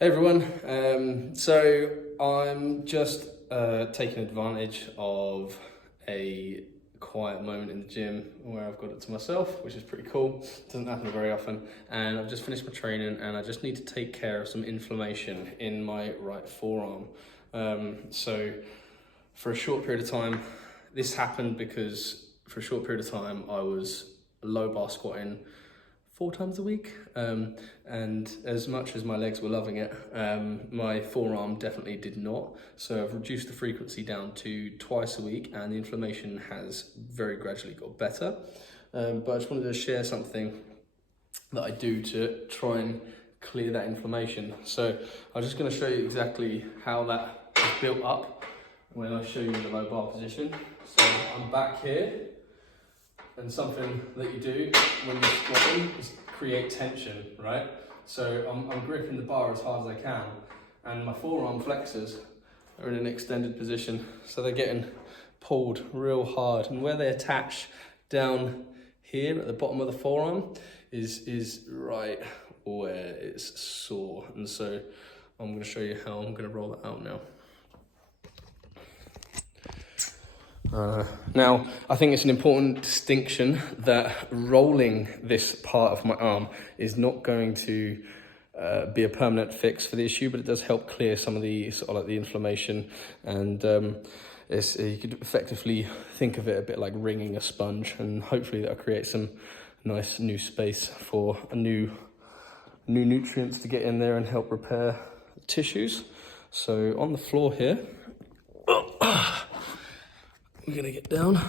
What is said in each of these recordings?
Hey everyone, so I'm just taking advantage of a quiet moment in the gym where I've got it to myself, which is pretty cool. Doesn't happen very often. And I've just finished my training and I just need to take care of some inflammation in my right forearm. So for a short period of time, this happened because for a short period of time I was low bar squatting 4 times a week, and as much as my legs were loving it, my forearm definitely did not. So I've reduced the frequency down to twice a week, and the inflammation has very gradually got better. But I just wanted to share something that I do to try and clear that inflammation. So I'm just going to show you exactly how that is built up when I show you in the low bar position. So I'm back here. And something that you do when you're squatting is create tension, right? So I'm gripping the bar as hard as I can, and my forearm flexors are in an extended position, so they're getting pulled real hard. And where they attach down here at the bottom of the forearm is right where it's sore. And so I'm going to show you how I'm going to roll that out now. Now, I think it's an important distinction that rolling this part of my arm is not going to be a permanent fix for the issue, but it does help clear some of the sort of like the inflammation, and you could effectively think of it a bit like wringing a sponge, and hopefully that'll create some nice new space for new nutrients to get in there and help repair tissues. So on the floor here, we're gonna get down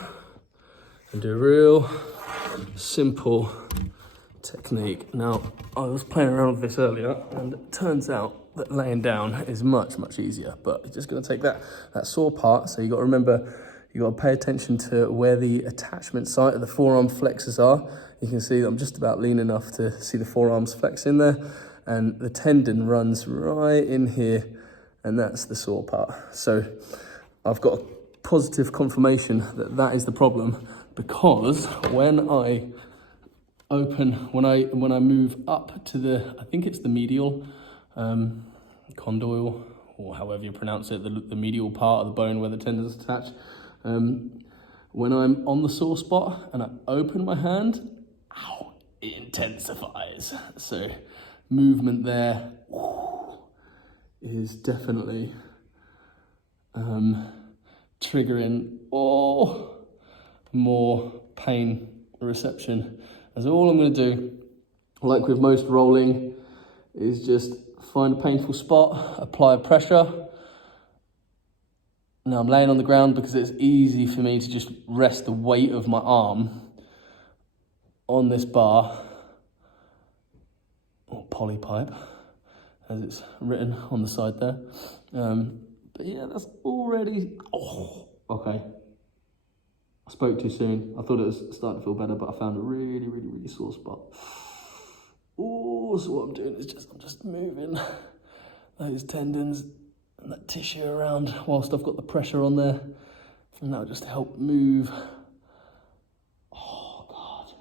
and do a real simple technique. Now, I was playing around with this earlier, and it turns out that laying down is much easier, but it's just gonna take that sore part. So you gotta remember, you gotta pay attention to where the attachment site of the forearm flexors are. You can see that I'm just about lean enough to see the forearms flex in there, and the tendon runs right in here, and that's the sore part. So I've got positive confirmation that that is the problem, because when I move up to the, I think it's the medial condyle, or however you pronounce it, the medial part of the bone where the tendons attach, when I'm on the sore spot and I open my hand, ow, it intensifies. So movement there is definitely triggering more pain reception. And so all I'm going to do, like with most rolling, is just find a painful spot, apply pressure. Now I'm laying on the ground because it's easy for me to just rest the weight of my arm on this bar, or poly pipe, as it's written on the side there. But yeah, that's already, okay. I spoke too soon. I thought it was starting to feel better, but I found a really sore spot. So what I'm doing is I'm just moving those tendons and that tissue around whilst I've got the pressure on there, and that'll just help move. Oh God.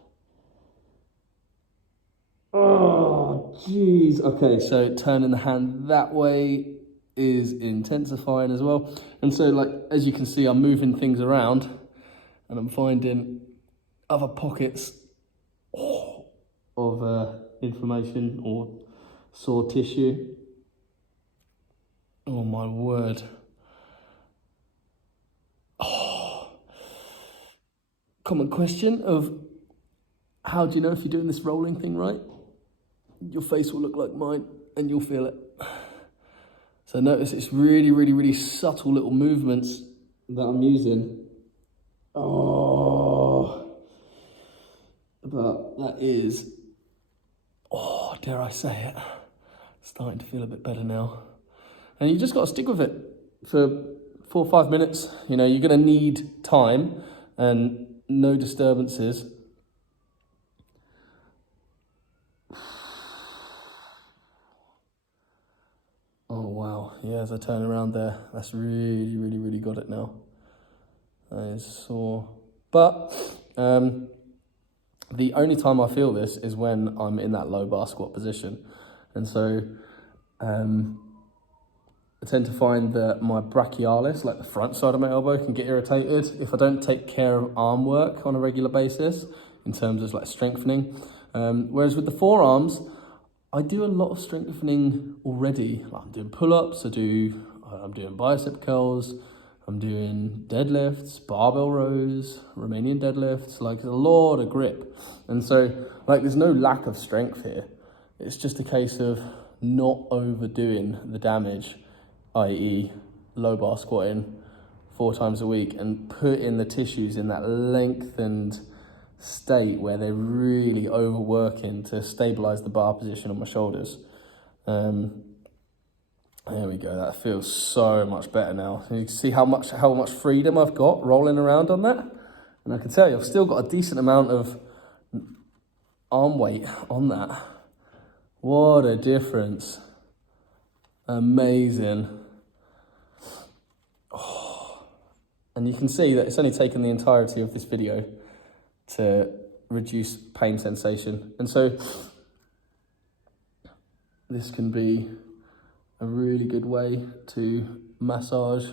Oh jeez. Okay, so turning the hand that way is intensifying as well. And so, like, as you can see, I'm moving things around and I'm finding other pockets of inflammation or sore tissue. Oh my word. Common question of, how do you know if you're doing this rolling thing right? Your face will look like mine and you'll feel it. So notice it's really subtle little movements that I'm using. But that is, dare I say it, starting to feel a bit better now. And you just got to stick with it for 4 or 5 minutes. You know, you're going to need time and no disturbances. Oh wow, yeah, as I turn around there, that's really got it now. That is sore. But the only time I feel this is when I'm in that low bar squat position. And so I tend to find that my brachialis, like the front side of my elbow, can get irritated if I don't take care of arm work on a regular basis in terms of like strengthening. Whereas with the forearms, I do a lot of strengthening already. Like I'm doing pull-ups, I'm doing bicep curls, I'm doing deadlifts, barbell rows, Romanian deadlifts, like a lot of grip. And so like there's no lack of strength here. It's just a case of not overdoing the damage, i.e. low bar squatting 4 times a week and putting the tissues in that lengthened state where they're really overworking to stabilize the bar position on my shoulders. There we go, that feels so much better now. You can see how much freedom I've got rolling around on that. And I can tell you, I've still got a decent amount of arm weight on that. What a difference. Amazing. Oh. And you can see that it's only taken the entirety of this video to reduce pain sensation. And so this can be a really good way to massage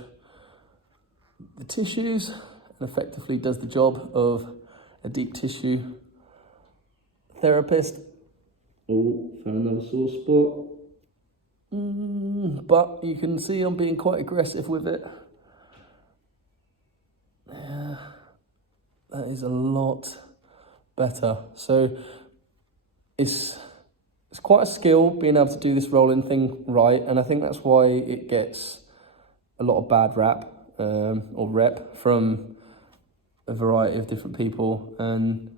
the tissues and effectively does the job of a deep tissue therapist. Oh, found another sore spot. But you can see I'm being quite aggressive with it. Yeah, that is a lot better. So it's quite a skill being able to do this rolling thing right, and I think that's why it gets a lot of bad rap or rep from a variety of different people. And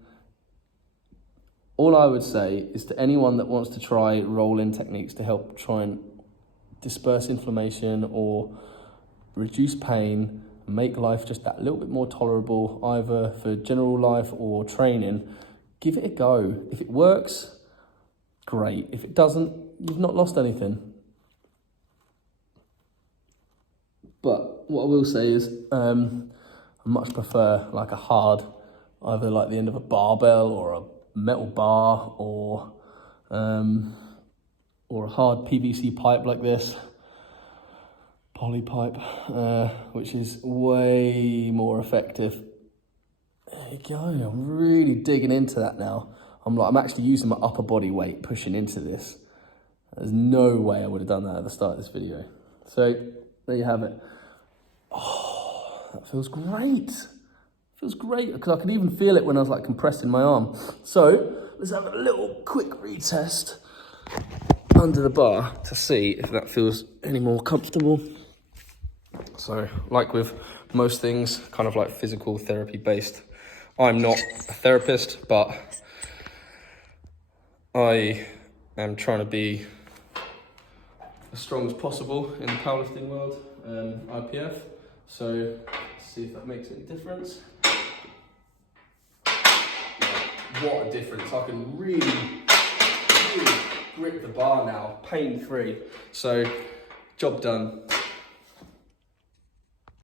all I would say is to anyone that wants to try roll-in techniques to help try and disperse inflammation or reduce pain, make life just that little bit more tolerable, either for general life or training, give it a go. If it works, great. If it doesn't, you've not lost anything. But what I will say is I much prefer like a hard, either like the end of a barbell or a metal bar or a hard PVC pipe like this, poly pipe, which is way more effective. There you go, I'm really digging into that now. I'm actually using my upper body weight pushing into this. There's no way I would have done that at the start of this video. So there you have it. Oh, that feels great. Feels great, because I could even feel it when I was like compressing my arm. So let's have a little quick retest under the bar to see if that feels any more comfortable. So like with most things, kind of like physical therapy based, I'm not a therapist, but I am trying to be as strong as possible in the powerlifting world, IPF. So let's see if that makes any difference. What a difference. I can really grip the bar now, pain-free. So, job done.